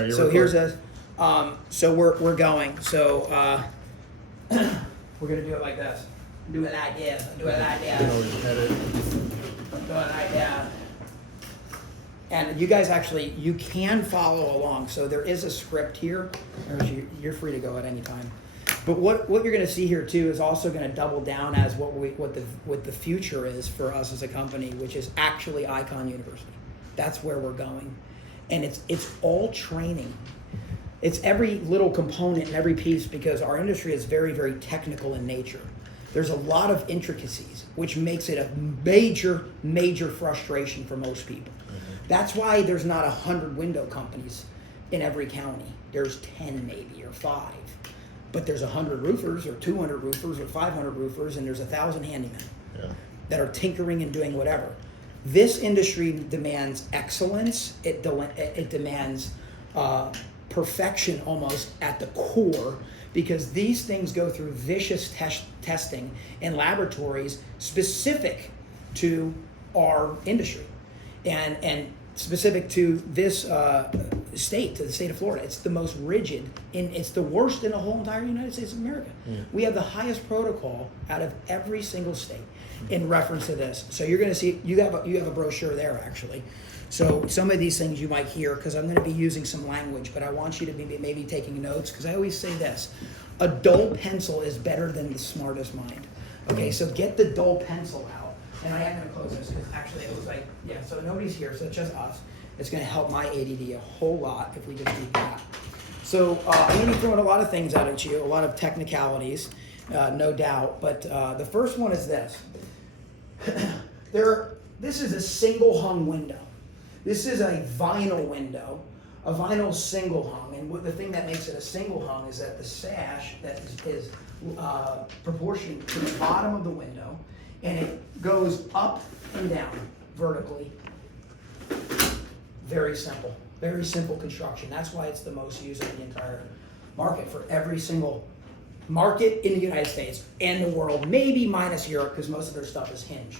right, so here's a, so we're going. So we're gonna do it like this. Do it like this. Do it like You that. can always edit. Do it like that. And you guys actually, you can follow along. So there is a script here. You're free to go at any time. But what you're going to see here too is also going to double down as what the future is for us as a company, which is actually IKON University. That's where we're going, and it's all training. It's every little component and every piece, because our industry is very, very technical in nature. There's a lot of intricacies, which makes it a major frustration for most people. That's why there's not 100 window companies in every county. There's 10 maybe, or 5. But there's 100 roofers, or 200 roofers, or 500 roofers, and there's 1,000 handymen that are tinkering and doing whatever. This industry demands excellence. It demands perfection almost at the core, because these things go through vicious testing in laboratories specific to our industry. And specific to this state, to the state of Florida. It's the most rigid, and it's the worst in the whole entire United States of America. We have the highest protocol out of every single state in reference to this. So you're going to see, you have a brochure there actually. So some of these things you might hear, because I'm going to be using some language, but I want you to be maybe taking notes, because I always say this: a dull pencil is better than the smartest mind. Okay, so get the dull pencil out. And I am going to close this, because actually it was like, yeah, so nobody's here, so it's just us. It's going to help my ADD a whole lot if we just do that. So I'm going to be throwing a lot of things out at you, a lot of technicalities, no doubt. But the first one is this. This is a single hung window. This is a vinyl window, a vinyl single hung. And the thing that makes it a single hung is that the sash that is proportioned to the bottom of the window, and it goes up and down vertically. Very simple construction. That's why it's the most used in the entire market, for every single market in the United States and the world, maybe minus Europe, because most of their stuff is hinged.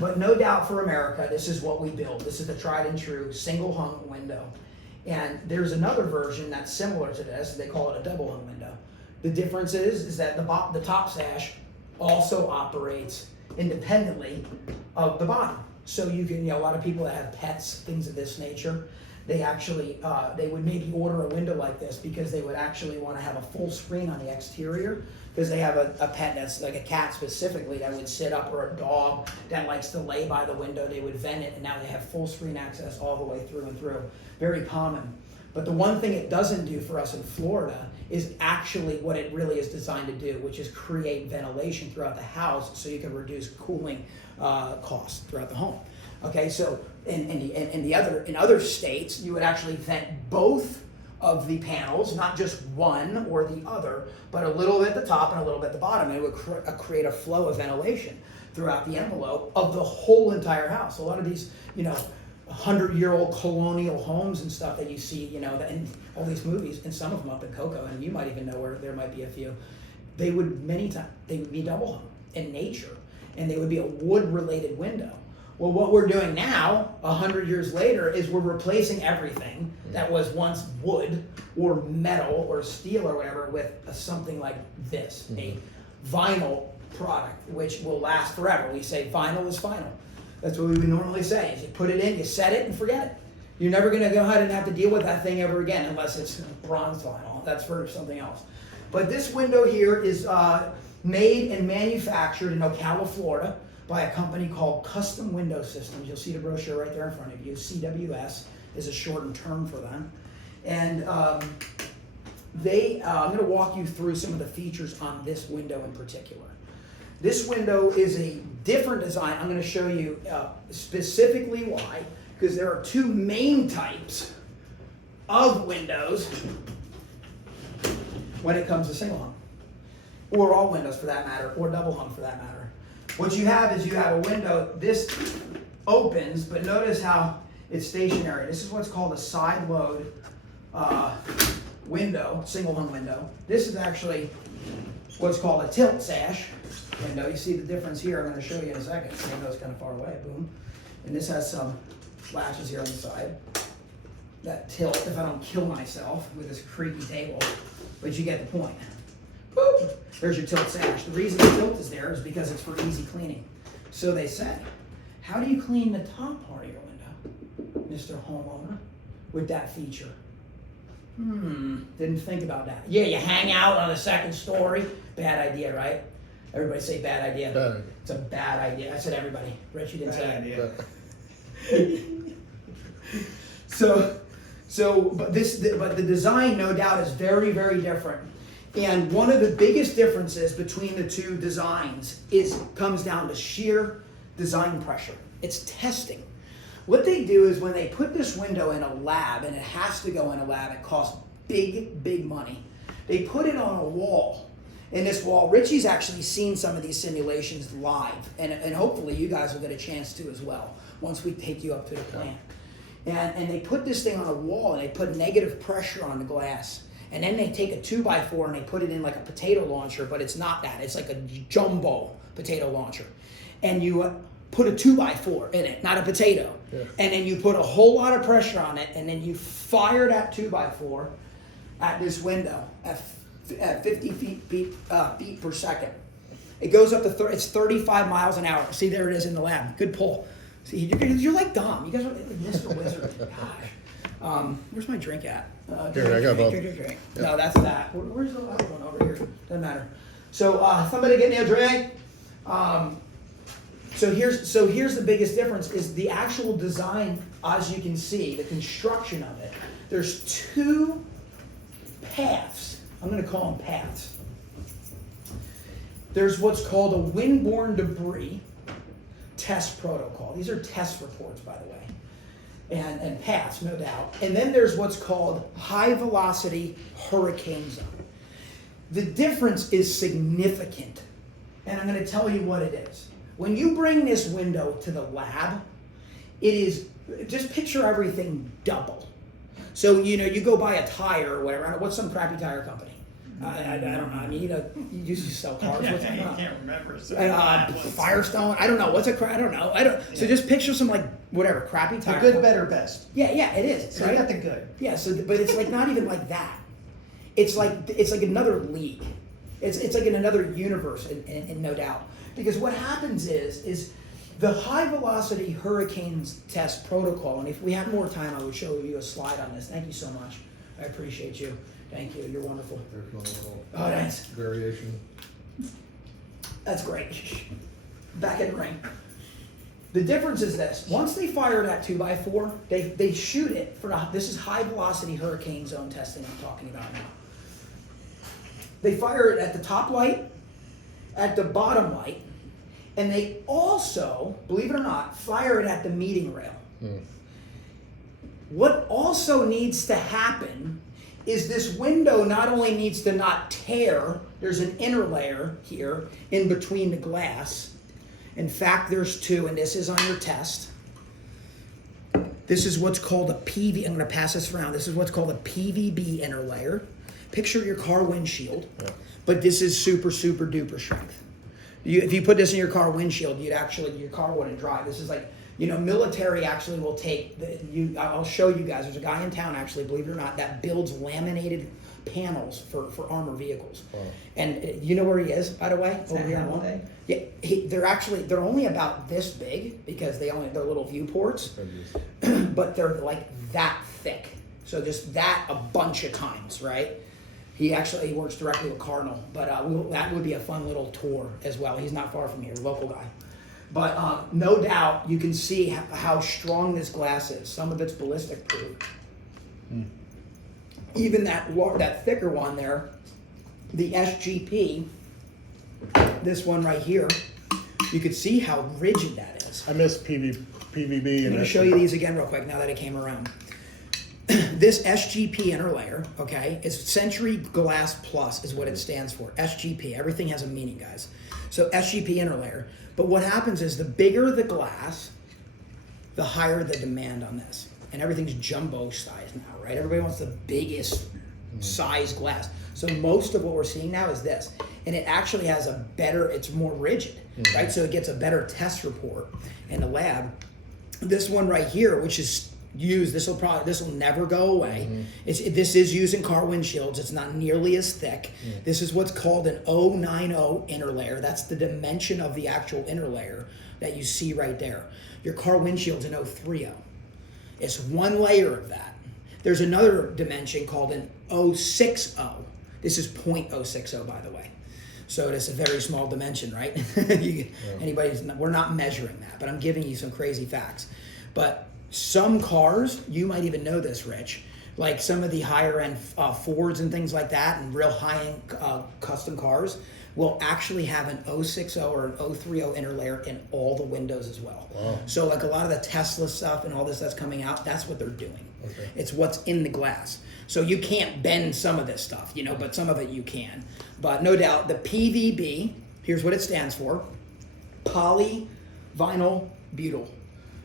But no doubt for America, this is what we build. This is the tried and true single hung window. And there's another version that's similar to this. They call it a double hung window. The difference is that the top sash also operates independently of the bottom. So you can, a lot of people that have pets, things of this nature, they actually, they would maybe order a window like this because they would actually want to have a full screen on the exterior, because they have a pet that's like a cat specifically that would sit up, or a dog that likes to lay by the window. They would vent it, and now they have full screen access all the way through and through. Very common. But the one thing it doesn't do for us in Florida is actually what it really is designed to do, which is create ventilation throughout the house, so you can reduce cooling costs throughout the home. Okay, so in other states, you would actually vent both of the panels, not just one or the other, but a little bit at the top and a little bit at the bottom, and it would create a flow of ventilation throughout the envelope of the whole entire house. A lot of these, 100-year-old colonial homes and stuff that you see, that in all these movies, and some of them up in Cocoa, and you might even know where there might be a few, they would be double hung in nature, and they would be a wood-related window. Well, what we're doing now, 100 years later, is we're replacing everything that was once wood or metal or steel or whatever with something like this, a vinyl product, which will last forever. We say vinyl is final. That's what we would normally say. Is you put it in, you set it, and forget it. You're never going to go ahead and have to deal with that thing ever again, unless it's bronze vinyl. That's for something else. But this window here is made and manufactured in Ocala, Florida, by a company called Custom Window Systems. You'll see the brochure right there in front of you. CWS is a shortened term for them. And I'm going to walk you through some of the features on this window in particular. This window is a different design. I'm going to show you specifically why, because there are two main types of windows when it comes to single hung, or all windows for that matter, or double hung for that matter. What you have is you have a window, this opens, but notice how it's stationary. This is what's called a side load window, single hung window. This is actually what's called a tilt sash window. You see the difference here. I'm going to show you in a second. The window's kind of far away, boom. And this has some latches here on the side. that tilt if I don't kill myself with this creaky table, but you get the point. Boop. There's your tilt sash. The reason the tilt is there is because it's for easy cleaning. So they say, how do you clean the top part of your window, Mr. Homeowner, with that feature? Didn't think about that. Yeah, you hang out on the second story. Bad idea, right? Everybody say bad idea. Bad idea. It's a bad idea. I said everybody. Rich, you didn't say idea. But the design, no doubt, is very, very different. And one of the biggest differences between the two designs comes down to sheer design pressure. It's testing. What they do is when they put this window in a lab, and it has to go in a lab, it costs big, big money. They put it on a wall. In this wall, Richie's actually seen some of these simulations live, and hopefully you guys will get a chance to as well once we take you up to the plant. And they put this thing on a wall, and they put negative pressure on the glass. And then they take a 2x4 and they put it in like a potato launcher, but it's not that. It's like a jumbo potato launcher. And you put a 2x4 in it, not a potato. Yeah. And then you put a whole lot of pressure on it, and then you fire that 2x4 at this window at 50 feet per second. It goes up to it's 35 miles an hour. See, there it is in the lab. Good pull. See, you're like Dom. You guys are like Mr. Wizard. Gosh. Where's my drink at? Here, I got both. Drink. Yep. No, that's that. Where's the other one over here? Doesn't matter. So somebody get me a drink. So here's the biggest difference is the actual design, as you can see, the construction of it. There's two paths. I'm going to call them paths. There's what's called a windborne debris test protocol. These are test reports, by the way. And paths, no doubt. And then there's what's called high velocity hurricane zone. The difference is significant, and I'm going to tell you what it is. When you bring this window to the lab, it is, just picture everything double. So, you go buy a tire or whatever. What's some crappy tire company? I don't know. I mean, you usually sell cars. What's I can't remember. Firestone. I don't know. I don't know. So just picture some whatever crappy tire. The good, better, best. Yeah, it is. So right? you got the good. Yeah. So, but it's like not even like that. It's like another league. It's like in another universe, and no doubt. Because what happens is the high velocity hurricanes test protocol. And if we had more time, I would show you a slide on this. Thank you so much. I appreciate you. Thank you. You're wonderful. There's one little thanks. variation. That's great. Back in the ring. The difference is this. Once they fire that 2x4, they shoot it for this is high velocity hurricane zone testing I'm talking about now. They fire it at the top light, at the bottom light, and they also, believe it or not, fire it at the meeting rail. What also needs to happen is this window not only needs to not tear, there's an inner layer here in between the glass. In fact, there's two, and this is on your test. This is what's called a PV, I'm going to pass this around. This is what's called a PVB inner layer. Picture your car windshield, but this is super, super duper strength. If you put this in your car windshield, your car wouldn't drive. This is like, military actually will take, I'll show you guys, there's a guy in town actually, believe it or not, that builds laminated panels for armor vehicles. Wow. And you know where he is, by the way? Over here on one. Yeah, they're only about this big because they're little viewports, but they're like that thick. So just that a bunch of times, right? He works directly with Cardinal, but that would be a fun little tour as well. He's not far from here, local guy. But no doubt you can see how strong this glass is. Some of it's ballistic proof. Even that thicker one there, the SGP, this one right here, you could see how rigid that is. I miss PVB. I'm going to show you these again real quick now that it came around. This SGP inner layer, okay, is Century Glass Plus is what it stands for. SGP, everything has a meaning, guys. So SGP inner layer. But what happens is the bigger the glass, the higher the demand on this. And everything's jumbo size now, right? Everybody wants the biggest size glass. So most of what we're seeing now is this. And it actually has it's more rigid, right? So it gets a better test report in the lab. This one right here, which is use. This will never go away. This is using car windshields. It's not nearly as thick. This is what's called an 090 interlayer. That's the dimension of the actual interlayer that you see right there. Your car windshield's an 030. It's one layer of that. There's another dimension called an 060. This is 0.060, by the way. So it's a very small dimension, right? We're not measuring that, but I'm giving you some crazy facts. But some cars, you might even know this, Rich, like some of the higher end Fords and things like that, and real high end custom cars will actually have an 060 or an 030 interlayer in all the windows as well. Wow. So like a lot of the Tesla stuff and all this that's coming out, that's what they're doing. Okay. It's what's in the glass. So you can't bend some of this stuff, but some of it you can. But no doubt, the PVB, here's what it stands for: polyvinyl butyl.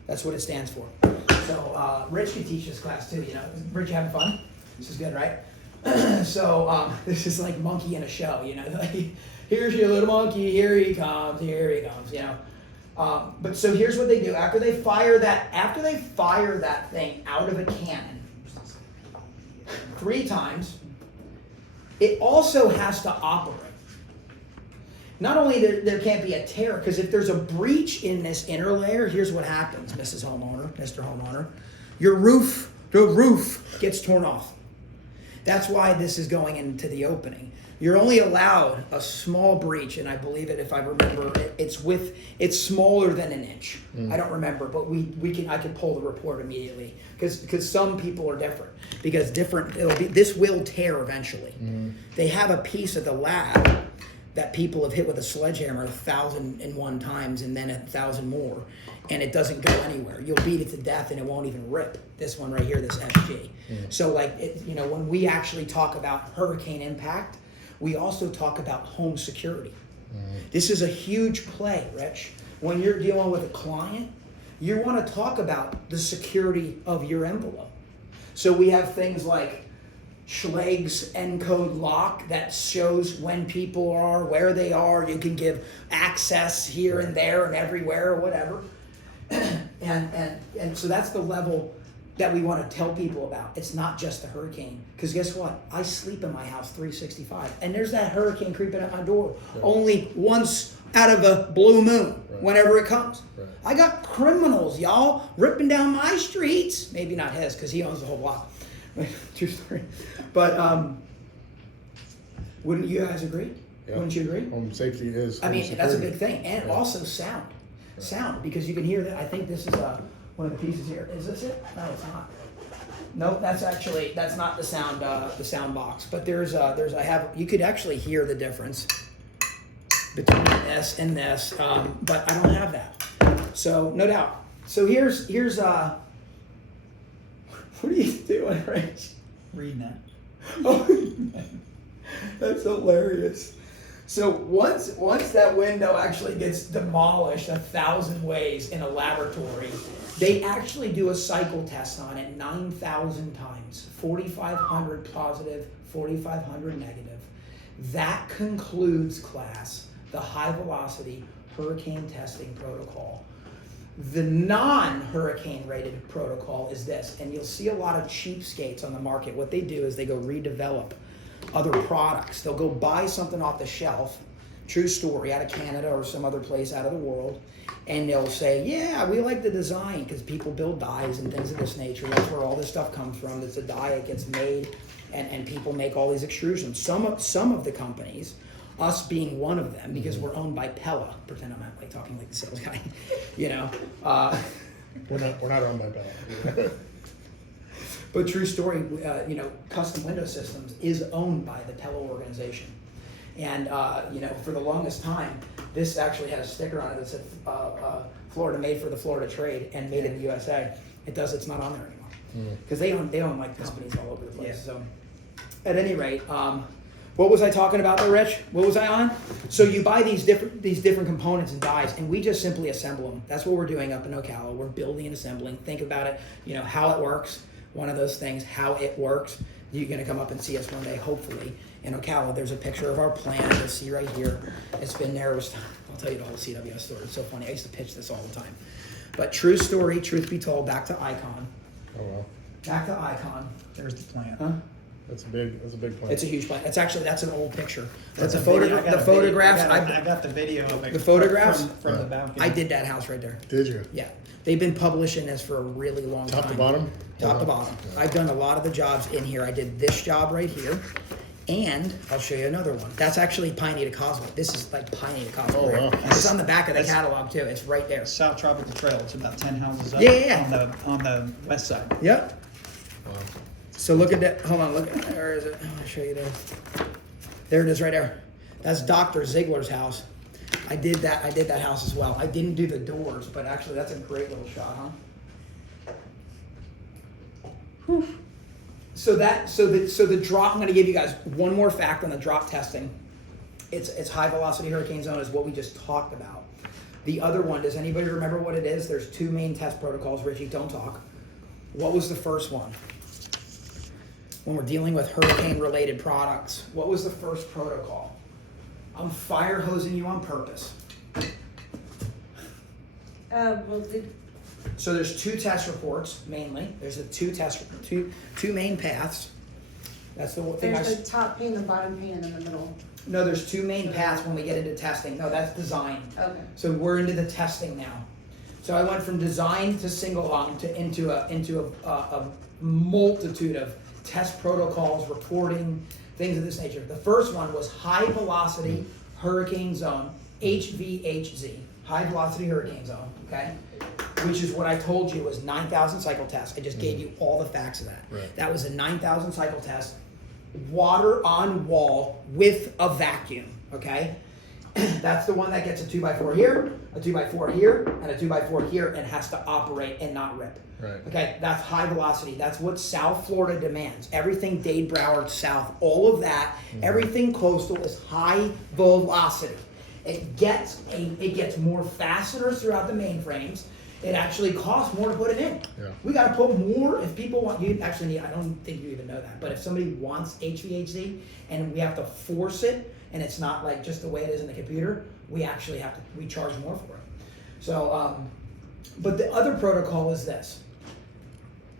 That's what it stands for. So Rich can teach this class too. Rich, you having fun? This is good, right? So this is like monkey in a show. Like, here's your little monkey. Here he comes. Here he comes. But so here's what they do after they fire that thing out of a cannon 3 times. It also has to operate. Not only there can't be a tear, because if there's a breach in this inner layer, here's what happens, Mrs. Homeowner, Mr. Homeowner. The roof gets torn off. That's why this is going into the opening. You're only allowed a small breach, and I believe it, if I remember, it's smaller than an inch. I don't remember, but I can pull the report immediately because some people are different. Because this will tear eventually. They have a piece of the lab that people have hit with a sledgehammer 1,001 times and then 1,000 more, and it doesn't go anywhere. You'll beat it to death and it won't even rip. This one right here, this SG. So like, when we actually talk about hurricane impact, we also talk about home security. This is a huge play, Rich. When you're dealing with a client, you want to talk about the security of your envelope. So we have things like Schlag's encode lock that shows when people are, where they are. You can give access here and there and everywhere or whatever. and so that's the level that we want to tell people about. It's not just a hurricane. Because guess what? I sleep in my house 365. And there's that hurricane creeping at my door only once out of a blue moon, whenever it comes. I got criminals, y'all, ripping down my streets. Maybe not his, because he owns the whole block. True story. But wouldn't you guys agree? Yeah. Wouldn't you agree? Home safety is. That's a big thing. And also sound. Sound, because you can hear that. I think this is one of the pieces here. Is this it? No, it's not. Nope, that's not the sound box. But you could actually hear the difference between this and this, but I don't have that. So no doubt. So here's what are you doing, Rich? Reading that. Oh, that's hilarious. So once that window actually gets demolished 1,000 ways in a laboratory, they actually do a cycle test on it 9,000 times, 4,500 positive, 4,500 negative. That concludes, class, the high velocity hurricane testing protocol. The non-hurricane rated protocol is this, and you'll see a lot of cheapskates on the market. What they do is they go redevelop other products. They'll go buy something off the shelf, true story, out of Canada or some other place out of the world, and they'll say, yeah, we like the design, because people build dies and things of this nature. That's where all this stuff comes from. It's a die, it gets made, and people make all these extrusions. Some of the companies, us being one of them, because we're owned by Pella. Pretend I'm not like talking like the sales guy, We're not owned by Bell. But true story, Custom Window Systems is owned by the Pella organization. And, for the longest time, this actually had a sticker on it that said Florida made for the Florida trade and made in the USA. It's not on there anymore. Because they own like companies all over the place. Yeah. So at any rate, what was I talking about there, Rich? What was I on? So you buy these different components and dies, and we just simply assemble them. That's what we're doing up in Ocala. We're building and assembling. Think about it, how it works. One of those things, how it works. You're going to come up and see us one day, hopefully, in Ocala. There's a picture of our plant. You'll see right here. It's been there. I'll tell you the whole CWS story. It's so funny. I used to pitch this all the time. But true story, truth be told, back to IKON. Oh well, Back to IKON. There's the plant. Huh? that's a big plan. It's a huge plant. That's an old picture. That's the a video. I got a video. photographs. I got the video of it. The photographs? from the balcony. I did that house right there. Did you? Yeah, they've been publishing this for a really long time. Top to bottom? Top to bottom. I've done a lot of the jobs in here. I did this job right here, and I'll show you another one. That's actually Piney to Cosmo. This is like Piney to Cosmo. Oh, wow. It's on the back of the catalog too. It's right there. South Tropical Trail. It's about 10 houses up Yeah. on the west side. Yep. Wow. So look at that. Hold on. Look. Where is it? I'll show you there. There it is, right there. That's Dr. Ziegler's house. I did that house as well. I didn't do the doors, but actually that's a great little shot, huh? Whew. So the drop. I'm going to give you guys one more fact on the drop testing. It's high velocity hurricane zone is what we just talked about. The other one, does anybody remember what it is? There's two main test protocols. Richie, don't talk. What was the first one? When we're dealing with hurricane-related products, what was the first protocol? I'm fire hosing you on purpose. So there's two test reports mainly. There's the two main paths. That's the thing. There's the top pane, the bottom pane, and in the middle. No, there's two main paths when we get into testing. No, that's design. Okay. So we're into the testing now. So I went from design to single hung to into a multitude of test protocols, reporting, things of this nature. The first one was high velocity hurricane zone, HVHZ, high velocity hurricane zone, okay? Which is what I told you was 9,000 cycle test. I just gave you all the facts of that. Right. That was a 9,000 cycle test, water on wall with a vacuum, okay? That's the one that gets a 2x4 here, a 2x4 here, and a 2x4 here, and has to operate and not rip. Right. Okay, that's high velocity. That's what South Florida demands. Everything Dade, Broward, South, all of that, everything coastal is high velocity. It gets more fasteners throughout the mainframes. It actually costs more to put it in. Yeah. We got to put more. If people want, you actually need. I don't think you even know that. But if somebody wants HVAC and we have to force it, and it's not like just the way it is in the computer, we actually have to. We charge more for it. So, but the other protocol is this: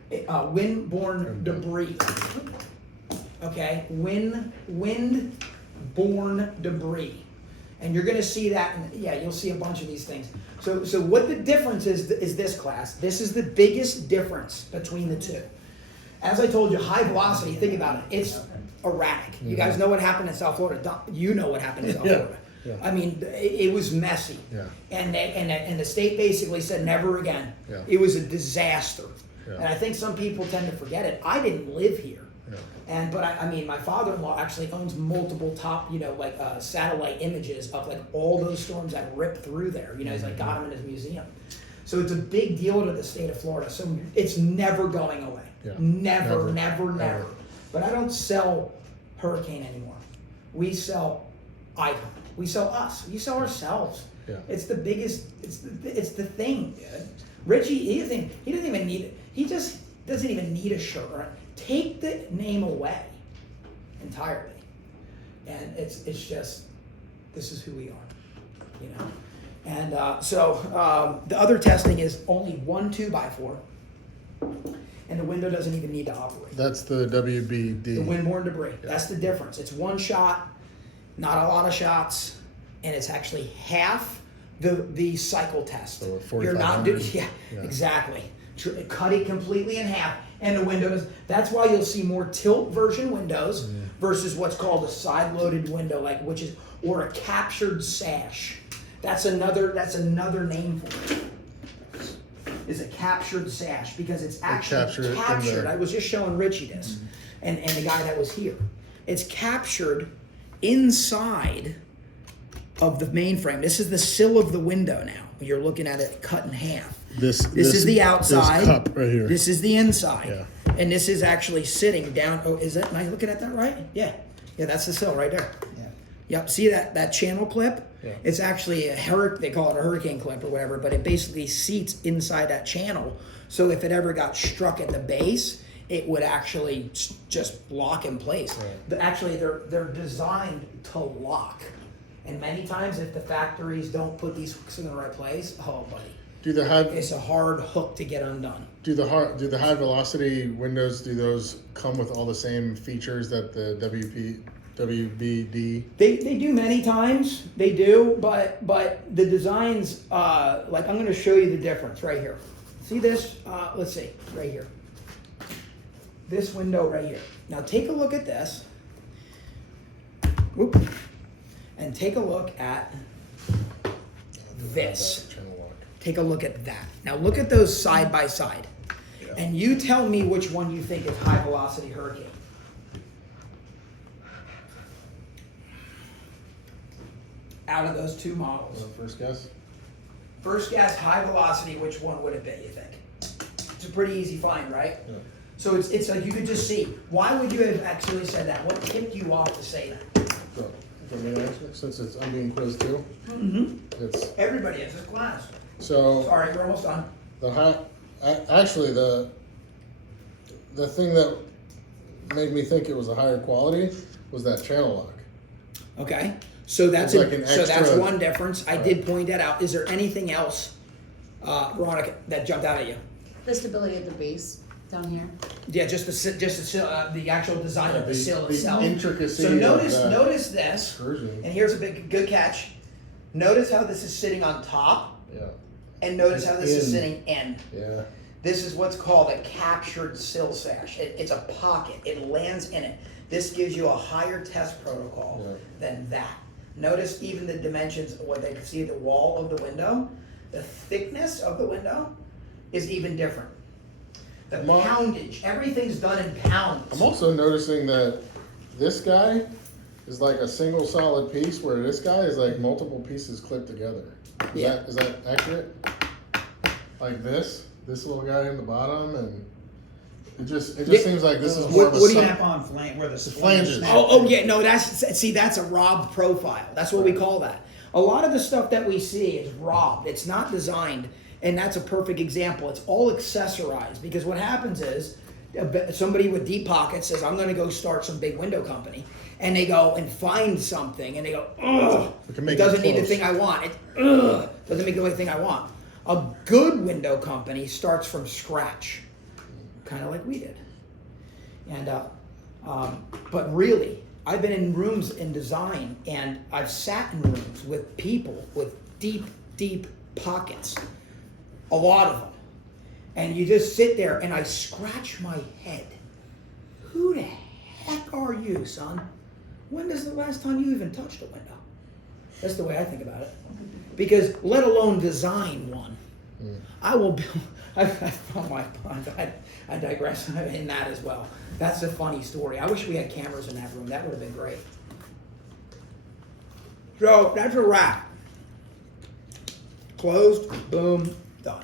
windborne debris. Okay, windborne debris. And you're going to see that, you'll see a bunch of these things. So what the difference is this class. This is the biggest difference between the two. As I told you, high velocity, think about it. It's erratic. You guys know what happened in South Florida. You know what happened in South Florida. Yeah. I mean, it was messy. Yeah. And the state basically said never again. Yeah. It was a disaster. Yeah. And I think some people tend to forget it. I didn't live here. Yeah. But I mean, my father-in-law actually owns multiple top, satellite images of like all those storms that ripped through there. He's like got them in his museum. So it's a big deal to the state of Florida. So it's never going away. Yeah. Never. But I don't sell Hurricane anymore. We sell IKON. We sell us. We sell ourselves. Yeah. It's the biggest. It's the thing, dude. Richie, he doesn't even need it. He just doesn't even need a shirt. Right? Take the name away entirely, and it's just this is who we are, And so the other testing is only 1 2x4, and the window doesn't even need to operate. That's the WBD. The windborne debris. Yeah. That's the difference. It's one shot, not a lot of shots, and it's actually half the cycle test. So You're not doing, 4,500. yeah, exactly. Cut it completely in half, and the window does. That's why you'll see more tilt version windows versus what's called a side-loaded window, or a captured sash. That's another name for it. Is a captured sash because it's actually captured. I was just showing Richie this, and the guy that was here. It's captured inside of the mainframe. This is the sill of the window now. You're looking at it cut in half. This is the outside. This cup right here. This is the inside. Yeah. And this is actually sitting down. Oh, am I looking at that right? Yeah. Yeah, that's the sill right there. Yeah. Yep. See that channel clip? Yeah. It's actually they call it a hurricane clip or whatever, but it basically seats inside that channel. So if it ever got struck at the base, it would actually just lock in place. Right. Actually, they're designed to lock. And many times if the factories don't put these hooks in the right place, oh buddy, Do the high It's a hard hook to get undone. do the high velocity windows, do those come with all the same features that the WBD? They do many times, they do, but the designs, like I'm gonna show you the difference right here. See this? Let's see, right here. This window right here. Now take a look at this. Whoop. And take a look at this. Take a look at that. Now look at those side by side. Yeah. And you tell me which one you think is high velocity hurricane. Out of those two models. First guess? First guess, high velocity, which one would it be, you think? It's a pretty easy find, right? Yeah. So it's like you could just see. Why would you have actually said that? What tipped you off to say that? So, for me to answer, since I'm being quizzed too, it's Everybody is this class. so Sorry, you're almost done. the actually the thing that made me think it was a higher quality was that channel lock. Okay. So that's It's like an so that's extra- one difference. I did point that out. Is there anything else, Veronica, that jumped out at you? The stability of the base down here. Yeah, just the actual design of the sill the itself. intricacy So of notice that this, excursion. and here's a good catch. Notice how this is sitting on top, Yeah, and notice how this is In. sitting in. yeah. This is what's called a captured sill sash. It's a pocket. It lands in it. This gives you a higher test protocol than that. Notice even the dimensions of what they can see the wall of the window. The thickness of the window is even different. The poundage, everything's done in pounds. I'm also noticing that this guy is like a single solid piece, where this guy is like multiple pieces clipped together. Is that accurate? Like this little guy in the bottom, and it just seems like this is more of a What do you Snap on flange where the flanges. snap Oh in. yeah, no, that's a robbed profile. That's what we call that. A lot of the stuff that we see is robbed. It's not designed, and that's a perfect example. It's all accessorized because what happens is somebody with deep pockets says, "I'm going to go start some big window company," and they go and find something, and they go, "Ugh, We can it make doesn't it need the close. thing I want. It doesn't make the only thing I want." A good window company starts from scratch, kind of like we did. And but really, I've been in rooms in design, and I've sat in rooms with people with deep pockets, a lot of them. And you just sit there, and I scratch my head. Who the heck are you, son? When is the last time you even touched a window? That's the way I think about it. Because let alone design one. I will build. I digress in that as well. That's a funny story. I wish we had cameras in that room. That would have been great. So that's a wrap. Closed. Boom. Done.